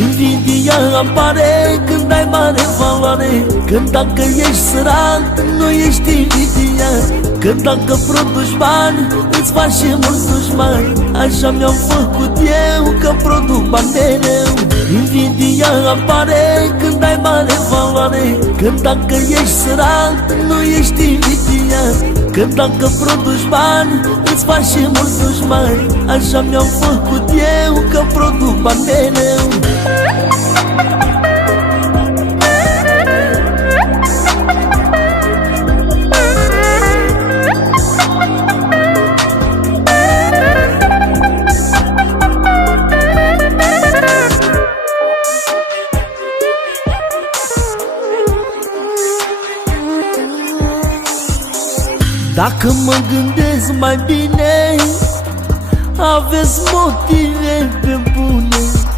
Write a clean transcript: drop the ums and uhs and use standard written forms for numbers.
Invidia apare când ai mare valoare, când dacă ești sărac, nu ești invidia, când dacă produci bani, îți faci și mulți dușmani. Așa mi-am făcut eu, că produc bani mereu. Invidia apare când ai mare valoare, când dacă ești sărac, nu ești invidia, când dacă produci bani, îți faci și mulți dușmani. Așa mi-am făcut eu, că produc bani mereu. Dacă mă gândesc mai bine, aveți motive pe bune.